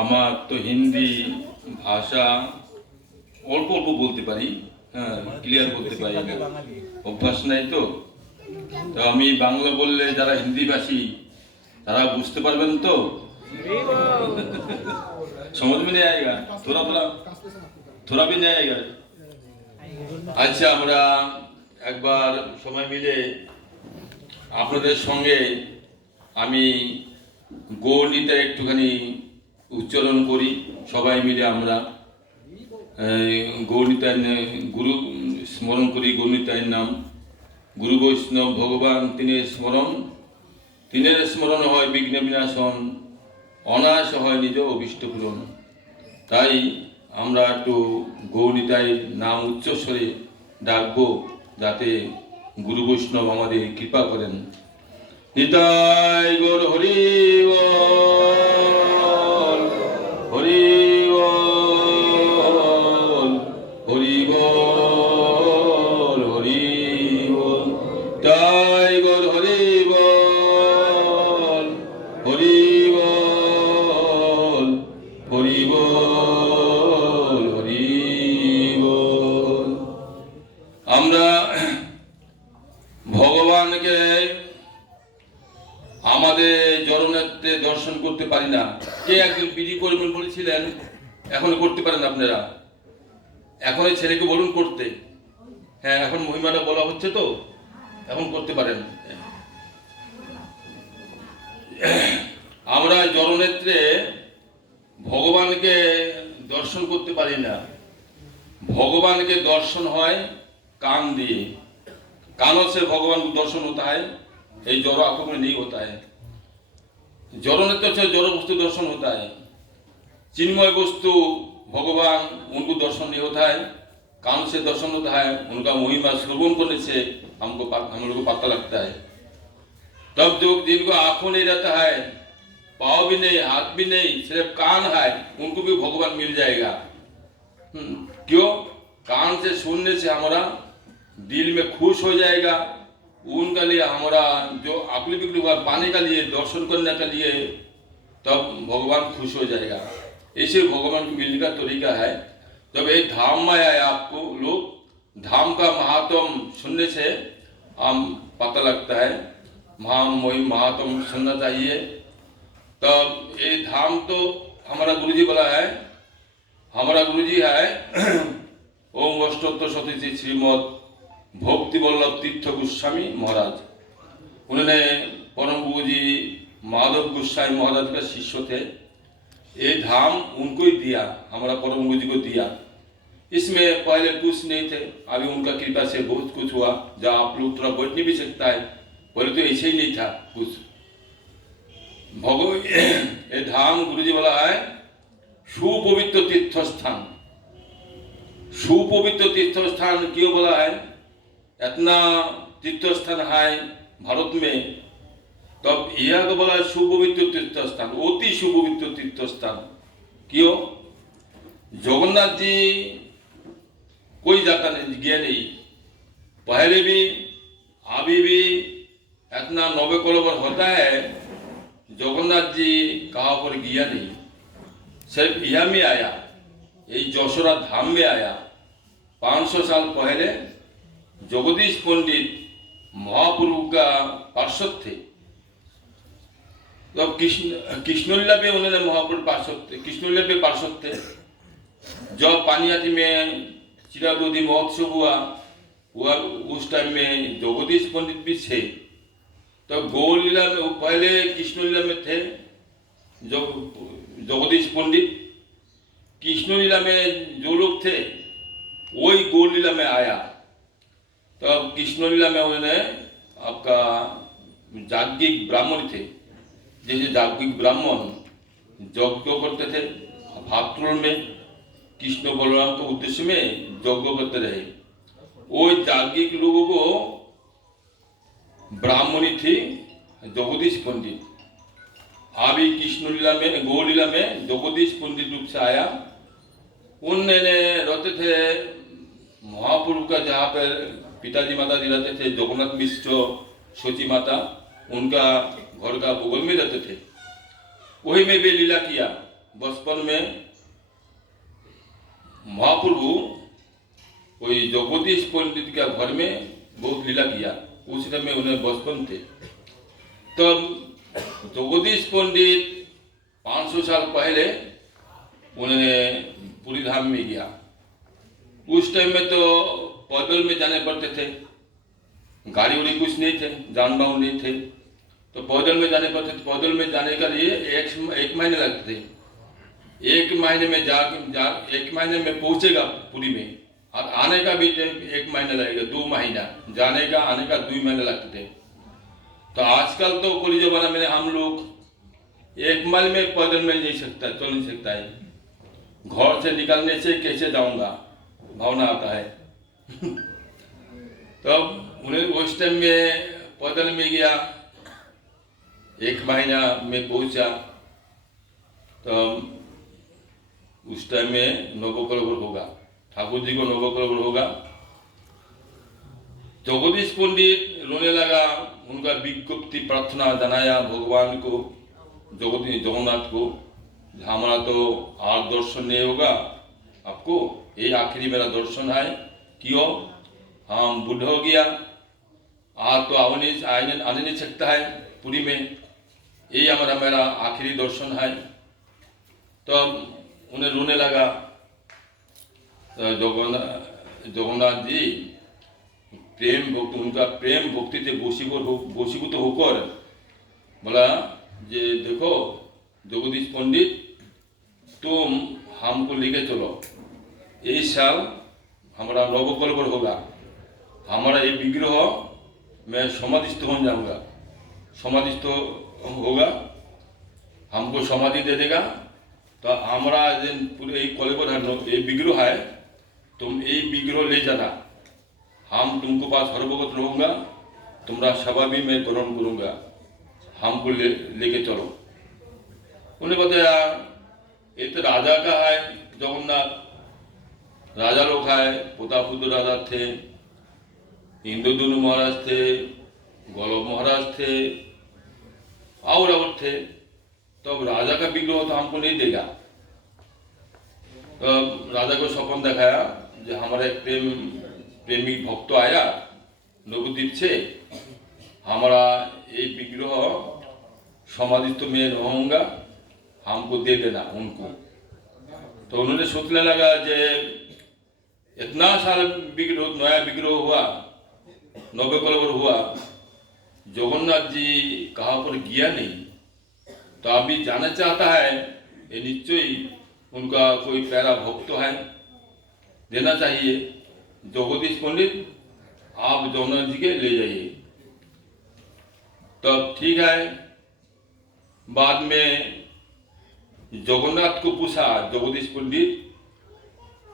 আমার তো হিন্দি ভাষা অল্প অল্প বলতে পারি, হ্যাঁ, ক্লিয়ার বলতে পারি না, অভ্যাস নাই তো। তো আমি বাংলা বললে যারা হিন্দিভাষী তারা বুঝতে পারবেন তো, समझ में नहीं आएगा, थोड़ा थोड़ा थोड़ा भी नहीं आएगा। আচ্ছা, আমরা একবার সময় মিলে আপনাদের সঙ্গে আমি গৌরনীতা একটুখানি উচ্চারণ করি, সবাই মিলে আমরা গৌরনীতার গুরু স্মরণ করি। গৌরনীতার নাম গুরু বৈষ্ণব ভগবান তিনের স্মরণ, তিনের স্মরণ হয় বিঘ্ন বিনাশন, অনায়াস হয় নিজ অভীষ্ট পূরণ। তাই আমরা একটু গৌরনীতায় নাম উচ্চস্বরে ডাকবো, যাতে গুরু বৈষ্ণব আমাদের কৃপা করেন। নিতাই গৌর হরি বল, হরি বল, হরি বল, হরি বল। নিতাই গৌর হরি বল, হরি বল, হরি বল, হরি বল। আমরা ভগবানকে আমাদের জড়নেত্রে দর্শন করতে পারি না। কে একজন বিধি করবেন বলেছিলেন, এখন করতে পারেন আপনারা? এখন এই ছেলেকে বলুন করতে। হ্যাঁ, এখন মহিমাটা বলা হচ্ছে তো, এখন করতে পারেন। আমরা জড়নেত্রে ভগবানকে দর্শন করতে পারি না। ভগবানকে দর্শন হয় कान दिए, कानों से भगवान को दर्शन होता है। ये जड़ आंखों में नहीं होता है। जड़ नेत्र से जड़ वस्तु दर्शन होता है। चिन्मय वस्तु भगवान उनको दर्शन नहीं होता है, कान से दर्शन होता है। उनका महिमा श्रवण करने से हम लोग को पता लगता है। तब जो जिनको आंखों नहीं रहता है, पाँव भी नहीं, हाथ भी नहीं, सिर्फ कान है, उनको भी भगवान मिल जाएगा। क्यों? कान से सुनने से हमारा दिल में खुश हो जाएगा। उनका लिए हमारा जो अकली बिकली हुआ पाने का लिए, दर्शन करने के लिए, तब भगवान खुश हो जाएगा। इसे भगवान को मिलने का तरीका है। जब एक धाम में आए, आपको लोग धाम का महात्म सुनने से हम पता लगता है, महात्म सुनना चाहिए। तब ये धाम तो हमारा गुरुजी बोला है, हमारा गुरुजी है ओम अष्टोत्तर शती श्रीमद भक्ति वल्लभ तीर्थ गोस्वामी महाराज। उन्होंने परम गुरुजी माधव गोस्वामी महाराज का शिष्य थे। ये धाम उनको ही दिया, हमारा परम गुरुजी को दिया। इसमें पहले कुछ नहीं थे, अभी उनका कृपा से बहुत कुछ हुआ। जब आप लोग थोड़ा बैठ नहीं भी सकता है, पहले तो ऐसे ही नहीं था कुछ। भगवान ये धाम गुरुजी वाला है सुपवित्र तीर्थ स्थान। सुपवित्र तीर्थ स्थान क्यों बोला है? इतना तीर्थ स्थान है भारत में, तब यह तो बोला है सुपवित्र तीर्थ स्थान, अति सुपवित्र तीर्थ स्थान। क्यों? जगन्नाथ जी कोई जाता नहीं, गया नहीं, पहले भी अभी भी इतना नवे कलवर होता है, जगन्नाथ जी कहाँ पर गया नहीं, सिर्फ यह में आया, यही जशोरा धाम में आया। 500 साल पहले जगदीश पंडित महाप्रभु का पार्षद थे। तो कृष्णलीला पे उन्होंने महाप्रभु पार्षद थे, कृष्णलीला पे पार्षद थे। जब पानियाती में चिरादोदी महोत्सव हुआ उस टाइम में जगदीश पंडित भी थे। तो गौरलीला में पहले कृष्णलीला में थे जगदीश पंडित। कृष्णलीला में जो लोग थे वही गौरलीला में आया। तब कृष्णलीला में उन्होंने आपका जाज्ञिक ब्राह्मण थे, जैसे जाज्ञिक ब्राह्मण यज्ञ करते थे भातृ में, कृष्ण बलराम के उद्देश्य में यज्ञ करते रहे। वो जाज्ञिक लोगों को ब्राह्मणी थी जगदीश पंडित। अभी कृष्णलीला में गौरलीला में जगदीश पंडित रूप से आया। उन्होंने रहते थे महाप्रभु का, जहाँ पर पिताजी माता जी रहते थे, जगन्नाथ मिश्र सोची माता, उनका घर का बगल में रहते थे। वही में भी लीला किया। बचपन में महाप्रभु कोई जगदीश पंडित के घर में बहुत लीला किया। उस समय उन्हें बचपन थे। तब जगदीश पंडित 500 साल पहले उन्हें पुरी धाम में गया। उस टाइम में तो पैदल में जाने पड़ते थे, गाड़ी उड़ी कुछ नहीं थे, जान बाहन नहीं थे, तो पैदल में जाने पड़ते थे। पैदल में जाने के लिए एक महीने लगते थे। एक महीने में एक महीने में पहुंचेगा पुरी में, और आने का भी 1 महीना लगेगा, 2 महीना जाने का, आने का 2 महीने लगते थे। तो आजकल तो कोई जमाना में हम लोग 1 माइल में पैदल में नहीं सकता, चल नहीं सकता है। घर से निकलने से कैसे जाऊंगा भावना आता है। तब उन्हें उस टाइम में पैदल में गया, 1 महीना में पहुंचा। तो उस टाइम में नवकलेवर होगा, ठाकुर जी को नवकलेवर होगा। जगदीश पंडित रोने लगा, उनका विज्ञप्ति प्रार्थना जनाया भगवान को, जगन्नाथ को, हमारा तो और दर्शन नहीं होगा आपको, ये आखिरी मेरा दर्शन है। क्यों? हम बूढ़ा हो गया, आज तो आने नहीं सकता है पुरी में, ये हमारा मेरा आखिरी दर्शन है। तो उन्हें रोने लगा। जगन्नाथ जी प्रेम भक्ति, उनका प्रेम भक्ति से वशीभूत होकर बोला जे देखो जगदीश पंडित, तुम हमको लेके चलो, इस साल हमारा नवकलेवर होगा, हमारा ये विग्रह मैं समाधिस्थ हो जाऊंगा, समाधिस्थ होगा, हमको समाधि दे देगा। तो हमारा पूरे कलेवर है, ये विग्रह है, तुम ये विग्रह ले जाना, हम तुमको पास हर वक्त रहूंगा, तुम्हारा सेवा भी मैं ग्रहण करूंगा, हमको लेके चलो। उन्हें बताया ये तो राजा का है जगन्नाथ, राजा लोग है, प्रतापरुद्र राजा थे, इंद्रदुम्न महाराज थे, गौरव महाराज थे, और थे। तो अब राजा का विग्रह तो हमको नहीं देगा। तो राजा को स्वप्न दिखाया जो हमारे प्रेमी भक्त आया नवद्वीप से, हमारा ये विग्रह समाधिस्थ में रहूंगा, हमको दे देना उनको। तो उन्होंने सोचने लगा जे इतना सारा विग्रह, नया विग्रह हुआ, नवकलेवर हुआ, जगन्नाथ जी कहाँ पर गया नहीं, तो अभी जाना चाहता है, ये निश्चय उनका कोई प्यारा भक्त है, देना चाहिए। जगदीश पंडित आप जगन्नाथ जी के ले जाइए। तब ठीक है। बाद में जगन्नाथ को पूछा जगदीश पंडित,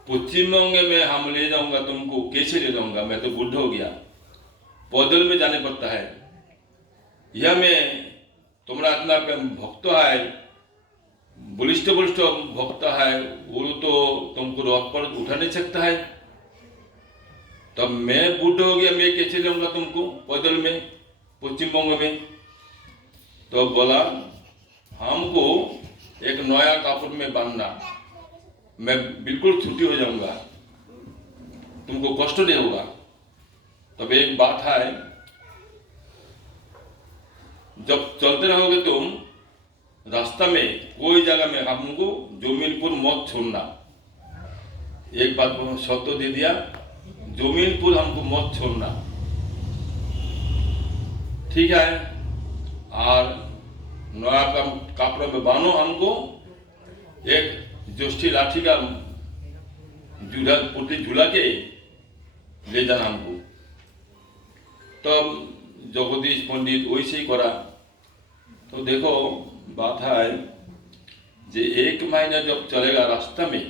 पश्चिम बंग में हम ले जाऊंगा तुमको, कैसे ले जाऊंगा, मैं तो बूढ़ा हो गया, पैदल में जाने पड़ता है, यह में तुम्हारा इतना भक्त है, बलिष्ठ भक्त है, वो तो तुमको रथ पर उठा नहीं सकता है। तब मैं बूढ़ा हो गया, मैं कैसे लूंगा तुमको पैदल में पश्चिम बंग में। तो बोला हमको एक नया कपड़ में बांधना, मैं बिल्कुल छुट्टी हो जाऊंगा, तुमको कष्ट नहीं होगा। तब एक बात है, जब चलते रहोगे तुम रास्ता में कोई जगह में हमको जमीन पर मत छोड़ना। एक बात शर्त दे दिया, जमीन पर हमको मत छोड़ना, ठीक है। और नया कपड़ा में बांधो, हमको एक जोष्ठी लाठी का झूला के ले जाना हमको। तब जगदीश पंडित वैसे ही करा। तो देखो बात है जे 1 महीना जब चलेगा रास्ता में,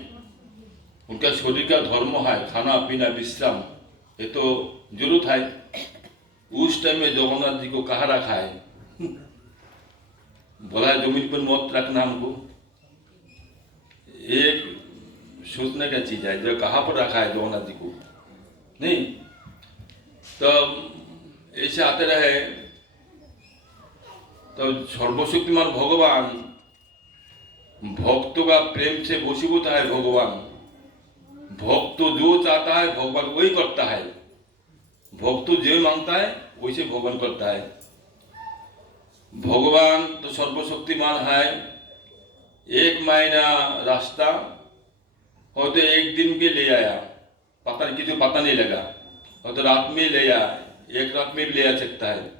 उनका शरीर का धर्म है खाना पीना विश्राम, ये तो जरूरत है। उस टाइम में जगन्नाथ जी को कहाँ रखा है? बोला जमीन पर मत रखना हमको। एक सोचने का चीज है, जो कहाँ पर रखा है जगन्नाथ जी को, नहीं। तब ऐसे आते रहे, तो सर्वशक्तिमान भगवान भक्त भक्तों का प्रेम से वशीभूत है भगवान। भक्त जो चाहता है भगवान वही करता है। भक्त जो मांगता है वैसे भगवान करता है। भगवान तो सर्वशक्तिमान है। एक महीना रास्ता होते एक दिन के ले आया, पता नहीं किसी पता नहीं लगा, और तो रात में ले आया, एक रात में भी ले आ सकता है।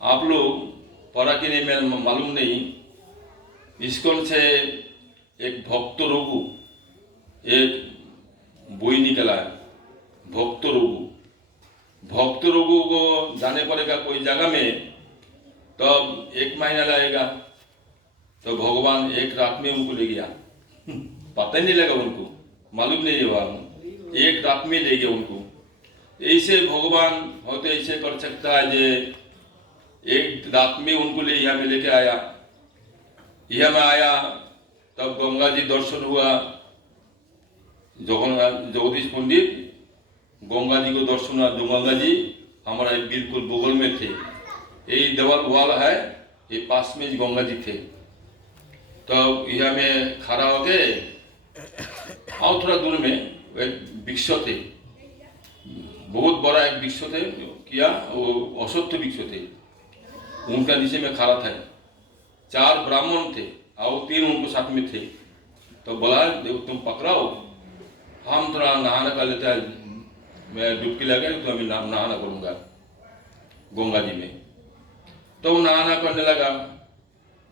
आप लोग पढ़ा कि नहीं मैं मालूम नहीं। इस्कॉन से एक भक्त रघु एक बोई निकला है, भक्त रघु। भक्त रघु को जाने पड़ेगा कोई जगह में, तब एक महीना लगेगा। तो भगवान एक रात में उनको ले गया, पता ही नहीं लगा उनको, मालूम नहीं हुआ, एक रात में ले गया उनको। ऐसे भगवान होते ऐसे कर सकता है जे एक रात में उनको ले यहाँ में लेके आया। यहाँ में आया तब गंगा जी दर्शन हुआ। जगदीश पंडित गंगा जी को दर्शन हुआ। जो गंगा जी हमारा बिल्कुल बगल में थे, यही देवाल वाल है, ये पास में गंगा जी थे। तो यहाँ में खड़ा हो गए, और थोड़ा दूर में एक वृक्ष थे, बहुत बड़ा एक वृक्ष थे, क्या वो अश्वत्थ वृक्ष थे, उनका नीचे में खड़ा था। 4 ब्राह्मण थे और 3 उनको साथ में थे। तो बोला देखो तुम पकड़ाओ, हम थोड़ा नहाना कर लेते हैं, मैं डुबकी लगा तो अभी नहाना करूँगा गंगा जी में। तो वो नहाना करने लगा।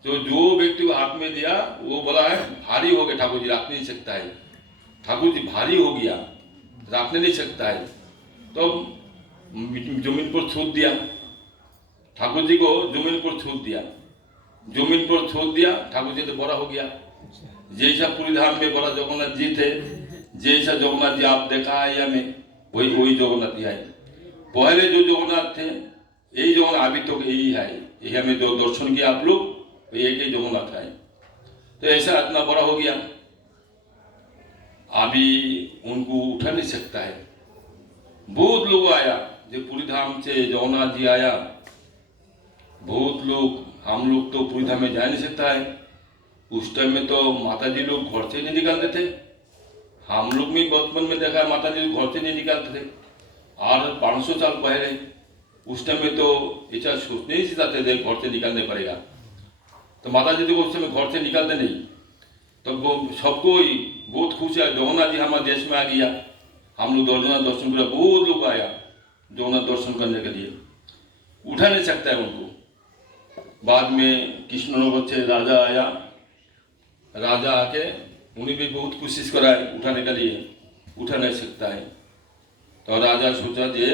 तो जो व्यक्ति को हाथ में दिया वो बोला है भारी हो गया ठाकुर जी, रख नहीं सकता है, ठाकुर जी भारी हो गया, रखने नहीं सकता है। तो जमीन पर छूट दिया, ठाकुर जी को जमीन पर छूट दिया, जमीन पर छूट दिया, ठाकुर जी तो बड़ा हो गया। जैसा पूरी धाम में बड़ा जगन्नाथ जी थे, जैसा जगन्नाथ जी आप देखा है या में, वही जगन्नाथ जी है। पहले जो जगन्नाथ थे यही जगन्नाथ अभी तो यही है, यही हमें जो दर्शन किया आप लोग एक ही जगन्नाथ है। तो ऐसा इतना बड़ा हो गया, अभी उनको उठा नहीं सकता है। बहुत लोग आया, जो पूरी धाम से जगन्नाथ जी आया, बहुत लोग। हम लोग तो पूरी धाम में जा नहीं सकता है। उस टाइम में तो माता जी लोग घर से नहीं निकालते थे। हम लोग भी बचपन में देखा है माता जी घर से नहीं निकालते थे। और 500 साल पहले उस टाइम में तो ऐसा सोचने ही चाहते थे घर से निकालने पड़ेगा। तो माता जी तो उस समय घर से निकालते नहीं। तो सबको ही बहुत खुश है, जगन्नाथ जी हमारे देश में आ गया। हम लोग जगन्नाथ दर्शन किया, बहुत लोग आया जगन्नाथ दर्शन करने के लिए। उठा नहीं सकता है उनको। बाद में कृष्णनगर से राजा आया, राजा आके उन्हें भी बहुत कोशिश कराए उठाने के लिए, उठा नहीं सकता है। तो राजा सोचा जे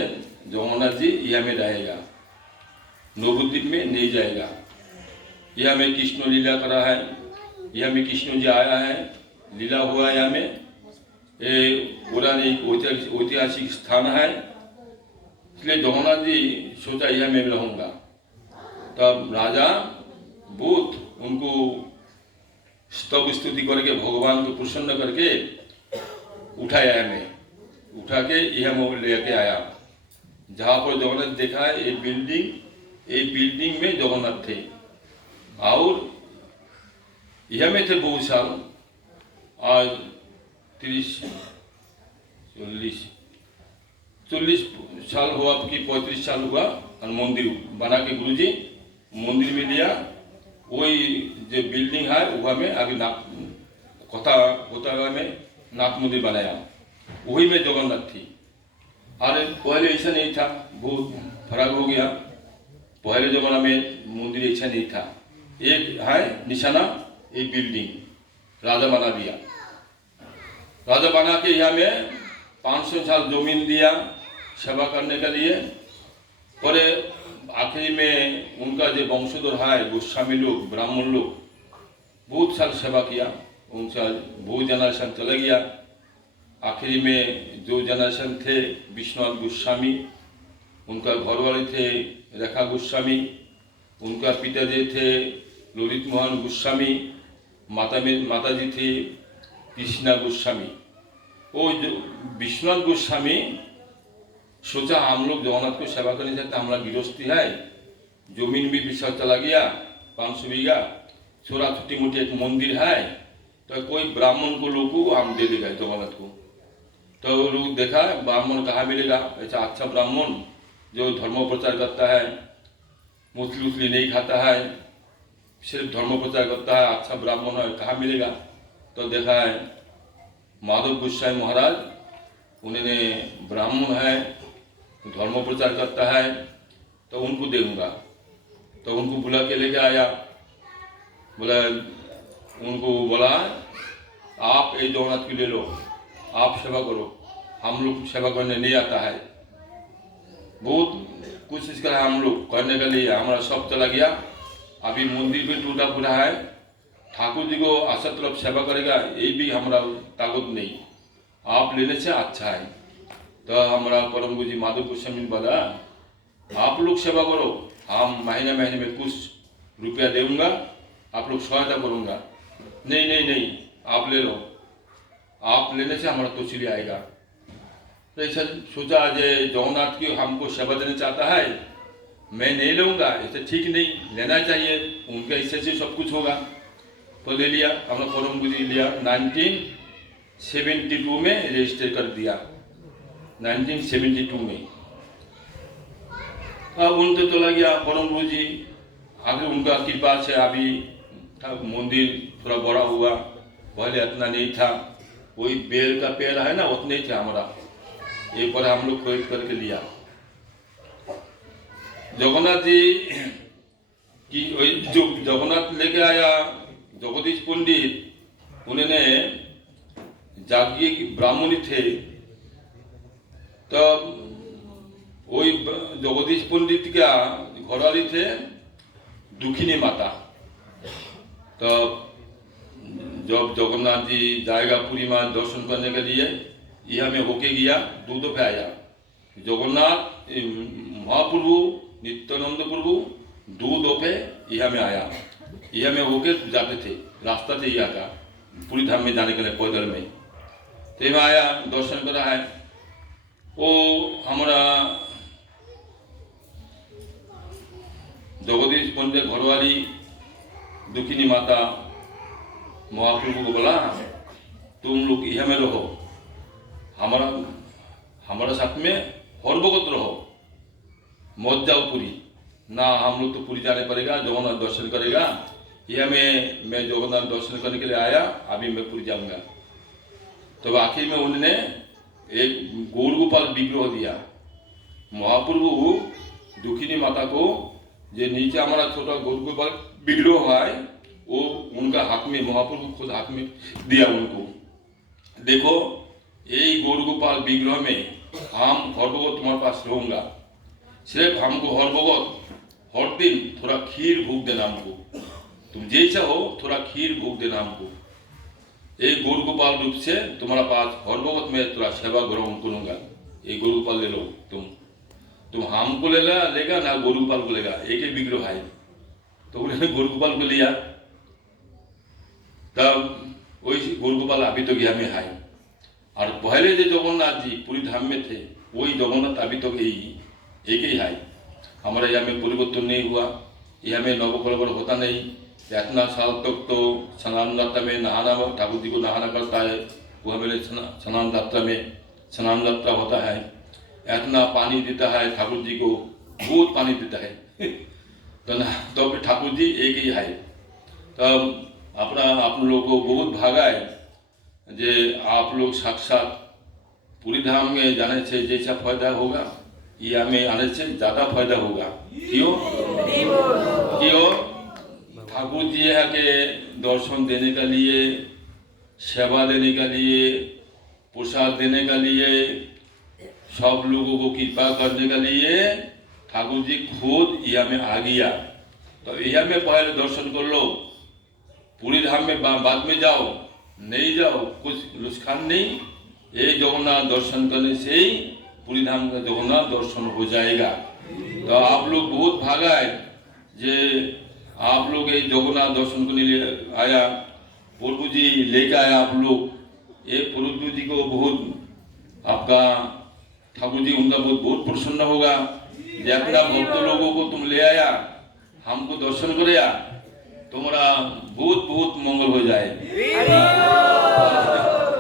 जगन्नाथ जी यह में रहेगा, नवद्वीप में नहीं जाएगा। यह में कृष्ण लीला करा है, यह में कृष्ण जी आया है, लीला हुआ है। यहाँ में पौराणिक ऐतिहासिक स्थान है, इसलिए जगन्नाथ जी सोचा यह में रहूँगा। तब राजा बहुत उनको स्तव स्तुति करके भगवान को प्रसन्न करके उठाया हमें, उठा के यह में लेके आया। जहाँ पर जगन्नाथ देखा है एक बिल्डिंग में जगन्नाथ थे, और यह में थे बहुत साल, आज 40 साल हुआ कि 35 साल हुआ। और मंदिर बना के गुरुजी मंदिर में लिया, वही जो बिल्डिंग है वहाँ में आगे कथा होता हुआ में नाथ मंदिर बनाया, वही में जगन्नाथ थी। अरे पहले ऐसा नहीं था, बहुत फर्क हो गया। पहले जमाना में मंदिर ऐसा नहीं था। एक है निशाना, एक बिल्डिंग राजा बना दिया। राजा बना के यहाँ में 500 साल जमीन दिया सेवा करने के लिए। पर आखिरी में उनका जो वंशधर है गोस्वामी लोग, ब्राह्मण लोग, बहुत साल सेवा किया, उनका बहुत जनरेशन चला गया। आखिरी में जो जनरेशन थे विश्वनाथ गोस्वामी, उनका घर वाले थे रेखा गोस्वामी, उनका पिताजी थे ललित मोहन गोस्वामी, माता जी थी कृष्णा गोस्वामी। वो जो विश्वनाथ गोस्वामी सोचा हम लोग जगन्नाथ को सेवा करने चाहते, हमारा गृहस्थी है, जमीन भी विश्वास चला गया 500 बीघा, छोटा छोटी मोटी एक मंदिर है, तो कोई ब्राह्मण को लोग को हम दे देगा जगन्नाथ को। तो लोग देखा ब्राह्मण कहाँ मिलेगा, ऐसा अच्छा ब्राह्मण जो धर्म प्रचार करता है, मुसली उसली नहीं खाता है, सिर्फ धर्म प्रचार करता है, अच्छा ब्राह्मण है, कहाँ मिलेगा। तो देखा है माधव गोस्वामी महाराज, उन्होंने ब्राह्मण है, धर्म प्रचार करता है, तो उनको दूंगा। तो उनको बुला के लेके आया, बोला उनको बोला आप ये जगन्नाथ की ले लो, आप सेवा करो, हम लोग सेवा करने नहीं आता है। बहुत कोशिश करा हम लोग करने के लिए, हमारा सब चला गया। अभी मंदिर भी टूटा फूटा है, ठाकुर जी को आशा तरफ सेवा करेगा ये भी हमारा ताकत नहीं, आप लेने से अच्छा है। तो हमारा परम गुरु जी माधव गोस्वामी बोला आप लोग सेवा करो, हम महीने महीने में कुछ रुपया दूंगा, आप लोग सहायता करूंगा। नहीं नहीं नहीं, आप ले लो, आप लेने से हमारा तो चलिए आएगा। तो ऐसा सोचा जे जगन्नाथ की हमको सेवा देना चाहता है, मैं नहीं लूँगा, ऐसे ठीक नहीं, लेना चाहिए, उनके हिस्से से सब कुछ होगा। तो ले लिया, हमने परम गुरु जी लिया, 1972 में रजिस्टर कर दिया, 1972 में। अब उनसे चला गया परम गुरु जी, आगे उनका कृपा से अभी मंदिर थोड़ा बड़ा हुआ, पहले इतना नहीं था, वही बेल का पेड़ है ना उतने ही था हमारा, एक बार हम लोग खरीद करके लिया। जगन्नाथ जी की जो जगन्नाथ लेके आया जगदीश पंडित, उन्होंने जागिए की ब्राह्मणी थे, तो वही जगदीश पंडित का घरवाली थे दुखिनी माता। तो जब जगन्नाथ जी जाएगा पूरी माँ दर्शन करने के लिए, यह में होके गया, 2 दफे आया। जगन्नाथ महाप्रभु नित्यानंद प्रभु 2 दफे यह में आया, यह में होके जाते थे, रास्ता थे यह का पूरी धाम में जाने के लिए पैदल में। तो में आया, दर्शन करा है। वो हमारा जगदीश पंडित घरवाली दुखिनी माता महाप्रभु को बोला तुम लोग यह में रहो, हमारा साथ में हर वक्त रहो, मत जाओ पूरी ना, हम लोग तो पूरी जाने पड़ेगा, जगन्नाथ दर्शन करेगा, यह मैं जगन्नाथ दर्शन करने के लिए आया, अभी मैं पूरी जाऊंगा। तो आखिर में उन्होंने एक गौर गोपाल विग्रह दिया। महाप्रभु दुखिनी माता को जो नीचे हमारा छोटा गौर गोपाल विग्रह है, वो उनका हाथ में, महाप्रभु खुद हाथ में दिया उनको, देखो यही गौर गोपाल विग्रह में हम हर वक्त तुम्हारे पास रहूंगा, सिर्फ हमको हर वक्त हर दिन थोड़ा खीर भूख देना, हमको तुम जैसा हो थोड़ा खीर भूख देना हमको, एक गौर गोपाल रूप से तुम्हारा पास हर वक्त मैं थोड़ा सेवा ग्रहण करूंगा, एक गौर गोपाल ले लो, तुम हमको लेगा ना गौर गोपाल को लेगा, एक ही विग्रह है। तो उन्होंने गौर गोपाल को लिया, तब वही गौर गोपाल अभी तो गया में है। और पहले जो जगन्नाथ जी पूरी धाम में थे, वही जगन्नाथ अभी तो एक ही है, हमारे यहाँ में परिवर्तन नहीं हुआ, यहाँ में नवकलवर होता नहीं। इतना साल तक तो स्नान यात्रा में नहाना, ठाकुर जी को नहाना करता है, वो हमें स्नान यात्रा में स्नान यात्रा होता है, इतना पानी देता है ठाकुर जी को, बहुत पानी देता है तो फिर ठाकुर जी एक ही है। तब आप लोगों को बहुत भागा है जे आप लोग साक्षात पूरी धाम में जाने से जैसा फायदा होगा, या में आने से ज़्यादा फायदा होगा। क्यों? ठाकुर जी यहाँ के दर्शन देने के लिए, सेवा देने के लिए, प्रसाद देने के लिए, सब लोगों को कृपा करने के लिए ठाकुर जी खुद यहाँ में आ गया। तो यहाँ में पहले दर्शन कर लो, पूरी धाम में बाद में जाओ, नहीं जाओ कुछ नुकसान नहीं, ये जगन्नाथ दर्शन करने से ही पूरी धाम का जगन्नाथ दर्शन हो जाएगा। तो आप लोग बहुत भागा है जे आप लोग ये जगन्नाथ दर्शन करने लिए आया, प्रभु जी लेकर आया आप लोग, ये प्रभु जी को बहुत आपका ठाकुर जी उनका बहुत प्रसन्न होगा, जे अपना भक्त लोगों को तुम ले आया, हमको दर्शन कराया, तुम्हारा बहुत बहुत मंगल हो जाए।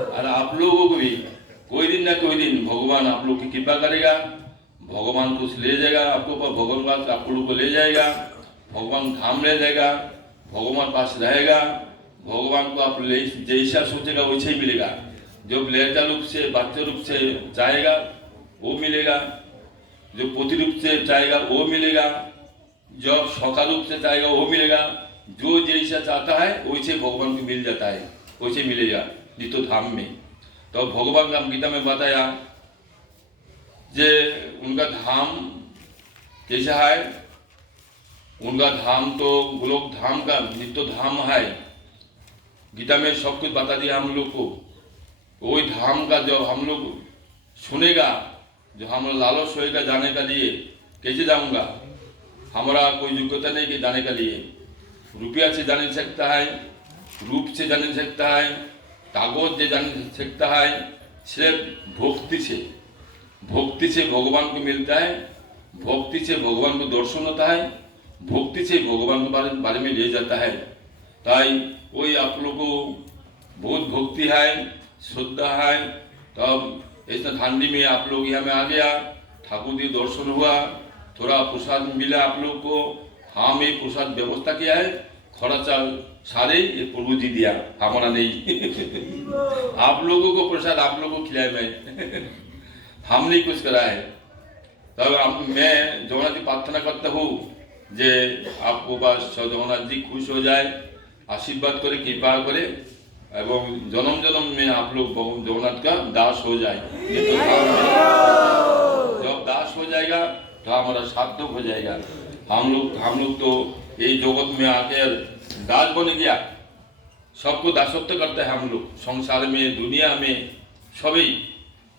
और आप लोगों को भी कोई दिन ना कोई दिन भगवान आप लोग की कृपा करेगा, भगवान कुछ ले जाएगा आपको, भगवान पास आप लोग को ले जाएगा, भगवान धाम ले जाएगा, भगवान पास रहेगा। भगवान को आप जैसा सोचेगा वैसे ही मिलेगा। जो लड़का रूप से बच्चे रूप से चाहेगा वो मिलेगा, जो पोती रूप से चाहेगा वो मिलेगा, जो सखा रूप से चाहेगा वो मिलेगा। जो जैसा चाहता है वैसे भगवान को मिल जाता है, वैसे मिलेगा नित्य धाम में। तो भगवान राम गीता में बताया जे उनका धाम कैसा है। उनका धाम तो गोलोक धाम का नित्य धाम है। गीता में सब कुछ बता दिया हम लोग को। वही धाम का जब हम लोग सुनेगा, जो हम लालच होएगा जाने का लिए, कैसे जाऊंगा, हमारा कोई योग्यता नहीं कि जाने का लिए। रुपया से जाने सकता है, रूप से जाने सकता है, कागज से जाने सकता है, सिर्फ भक्ति से। भक्ति से भगवान को मिलता है, भक्ति से भगवान को दर्शन होता है, भक्ति से भगवान के बारे में ले जाता है। ताई वही आप लोग को बहुत भक्ति है, श्रद्धा है। तब ऐसा ठंडी में आप लोग यहाँ में आ गया, ठाकुर जी दर्शन हुआ, थोड़ा प्रसाद मिला आप लोग को। हम ये प्रसाद व्यवस्था किया है, खर्चा सारे ये प्रभु जी दिया, हमारा नहीं। आप लोगों को प्रसाद आप लोगों को खिलाए मैं, हम नहीं कुछ करा है। तब मैं जगन्नाथ जी प्रार्थना करता हूँ जे आपको बस जगन्नाथ जी खुश हो जाए, आशीर्वाद करे, कृपा करे, एवं जन्म जन्म में आप लोग जगन्नाथ का दास हो जाए। जब दास हो जाएगा तो हमारा सार्थक हो जाएगा। हम लोग तो यही जगत में आकर दास बन गया, सबको दासत्व करते हैं हम लोग, संसार में दुनिया में सभी।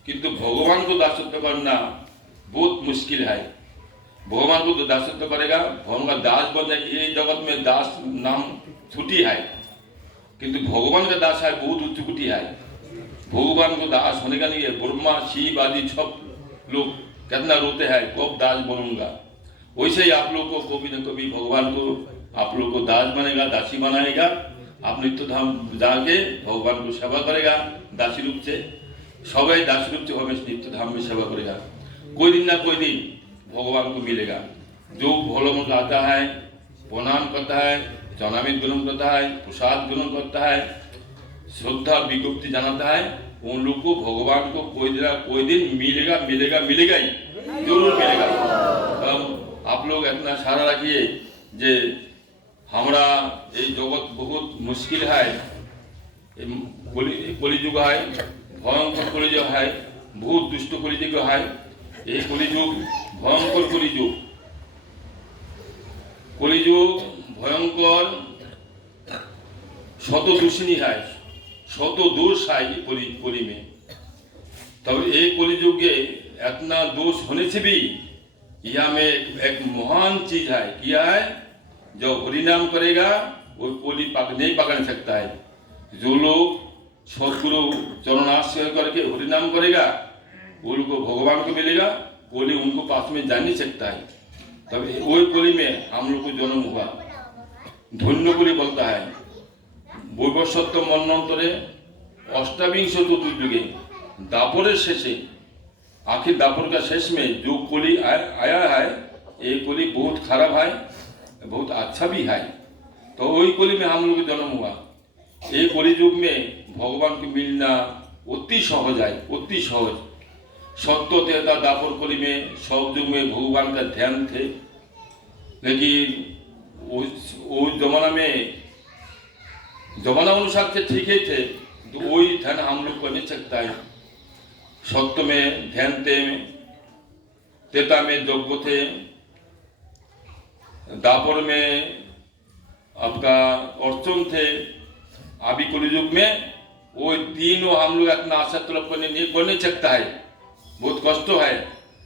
किंतु भगवान को दासत्व करना बहुत मुश्किल है। भगवान को तो दासत्व करेगा, भगवान का दास बन जाएगा। ये जगत में दास नाम छुट्टी है, किंतु भगवान का दास है बहुत उच्च कोटि है। भगवान को दास होने का नहीं है। ब्रह्मा शिव आदि सब लोग कितना रोते हैं कब दास बनूंगा। वैसे ही आप लोग को कभी न कभी भगवान को आप लोग को दास बनेगा, दासी बनाएगा। आप नित्य धाम जाके भगवान को सेवा करेगा दासी रूप से। सबाई दासी रूप से हमें नित्य धाम में सेवा करेगा। कोई दिन ना कोई दिन भगवान को मिलेगा। जो भोलो मन आता है, प्रणाम करता है, चरणामृत ग्रहण करता है, प्रसाद ग्रहण करता है, श्रद्धा विज्ञप्ति जनाता है, उन लोग को भगवान को कोई दिन मिलेगा मिलेगा मिलेगा ही, जरूर मिलेगा। तब आप लोग इतना सारा रखिए जे हमारा ये जगत बहुत मुश्किल है, कलिजुग है, भयंकर कलिजुग है, बहुत दुष्ट कलिजुग है। ये कलिजुग भयंकर कलिजुग, कलिजुग भयंकर शत दूषिणी है, शत दोष है कली में। तब एक कलिजुगे इतना दोष होने से भी यह में एक महान चीज है। क्या है? जो हरिनाम करेगा वो कोली नहीं पकड़ सकता है। जो लोग सदगुरु चरणाश्रय करके हरिनाम करेगा वो लोग को भगवान को मिलेगा, कोली उनको पास में जा नहीं सकता है। तब वही कोली में हम लोग को जन्म हुआ। धन्य कोली बोलता है वैवस्वत मन्वंतरे अष्टाविंश चतुर्युगे दापरेर शेषे, आखिर दापर का शेष में जो कोली आया है, ये कोली बहुत खराब है, बहुत अच्छा भी है। तो वही कोली में हम लोग जन्म हुआ। ये कोली युग में भगवान को मिलना अति सहज है, अति सहज। सत्य तेता दापर कोली में सब युग में भगवान का ध्यान थे, लेकिन उस जमाना अनुसार से ठीक ही थे, तो वही ध्यान हम लोग कर नहीं सकता है। सत्य में ध्यान थे, तेता में यज्ञ थे, दापर में आपका अर्चन थे। अभी कलियुग में वो तीनों हम लोग इतना आशा तलब कर नहीं सकता है, बहुत कष्ट है।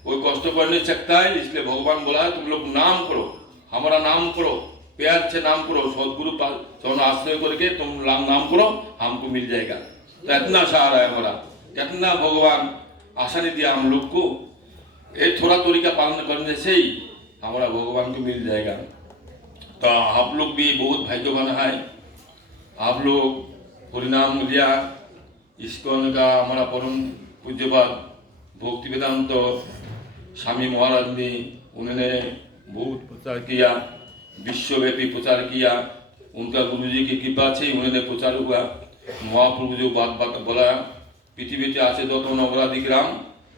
कोई कष्ट कर नहीं सकता है, इसलिए भगवान बोला है तुम लोग नाम करो, हमारा नाम करो, प्यार से नाम करो, सदगुरु चरण आश्रय करके तुम नाम करो, हमको मिल जाएगा। तो इतना सहारा है हमारा, कितना भगवान आसानी दिया हम लोग को। ये थोड़ा तरीका पालन करने से ही हमारा भगवान को मिल जाएगा। तो आप लोग भी बहुत भाग्यवान है। आप लोग हरिनाम लिया। इस्कॉन का हमारा परम पूज्यपाद भक्ति वेदांत स्वामी महाराज ने उन्होंने बहुत प्रचार किया, विश्वव्यापी प्रचार किया। उनका गुरुजी की कृपा से उन्होंने प्रचार हुआ। महाप्रभु जो बात बोला, पृथ्वीते आछे যত নগরাদি গ্রাম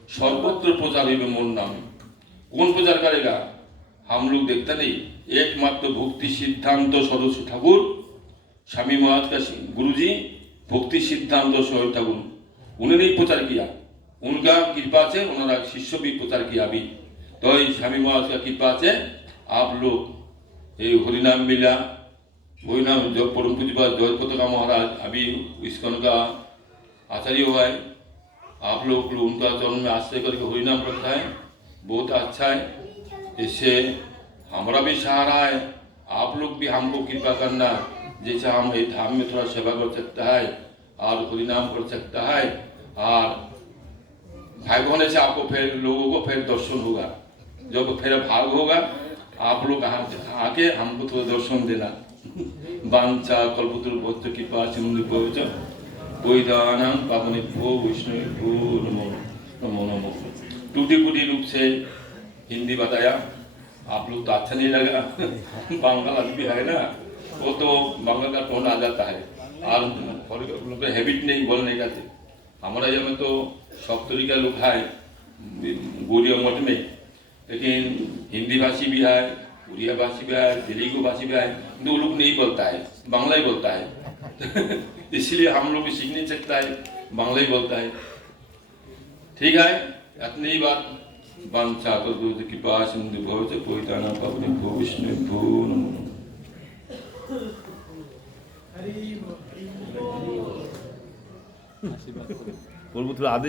सर्वत्र प्रचार होइबे मोर नाम। कौन प्रचार करेगा? हम लोग देखते नहीं। एकमात्र भक्ति सिद्धांत सदस्य ठाकुर स्वामी महाराज का गुरुजी भक्ति सिद्धांत सदस्य ठाकुर उन्होंने ही प्रचार किया। उनका कृपा से उन्होंने शिष्य भी प्रचार किया। अभी तो स्वामी महाराज का कृपा से आप लोग ये हरिनाम मिला। हरिनाम जो परम पूज्य जयप्रताप महाराज अभी इस्कॉन का आचार्य हुआ है। आप लोग उनका चरण में आश्रय करके हरिनाम रखा है, बहुत अच्छा है। इससे हमारा भी सहारा है। आप लोग भी हमको कृपा करना, जैसे हम ये धाम में थोड़ा सेवा कर सकता है और हरिनाम कर सकता है। और भाग होने से आपको फिर लोगों को फिर दर्शन होगा। जब फिर भाग होगा आप लोग आके हमको थोड़ा दर्शन देना। वांछा कल्पतरुभ्यश्च कृपा सिन्धुभ्यो वैदानां पावनेभ्यो वैष्णवेभ्यो नमो नमो नमो। टूटी फूटी रूप से हिंदी बताया। आप लोग तो अच्छा नहीं लगा। बांग्ला आदमी है ना, वो तो बांग्ला का टोन आ जाता है और हैबिट नहीं बोलने का। हमारा यहाँ में तो सब तरीका लोग है गौड़िया मठ में, लेकिन हिंदी भाषी भी है, उड़िया भाषी भी है, तेलुगु भाषी भी है, किंतु वो लोग नहीं बोलता है, बांग्ला ही बोलता है। इसलिए हम लोग भी सीख नहीं सकता है, बांग्ला ही बोलता है। ठीक है, इतनी ही बात। वांछा कल्पतरुभ्यो कृपा सिन्धुभ्यो वैष्णवेभ्यो पावनेभ्यो वैष्णवेभ्यो नमो नमः। प्रभु थोड़ा आदेश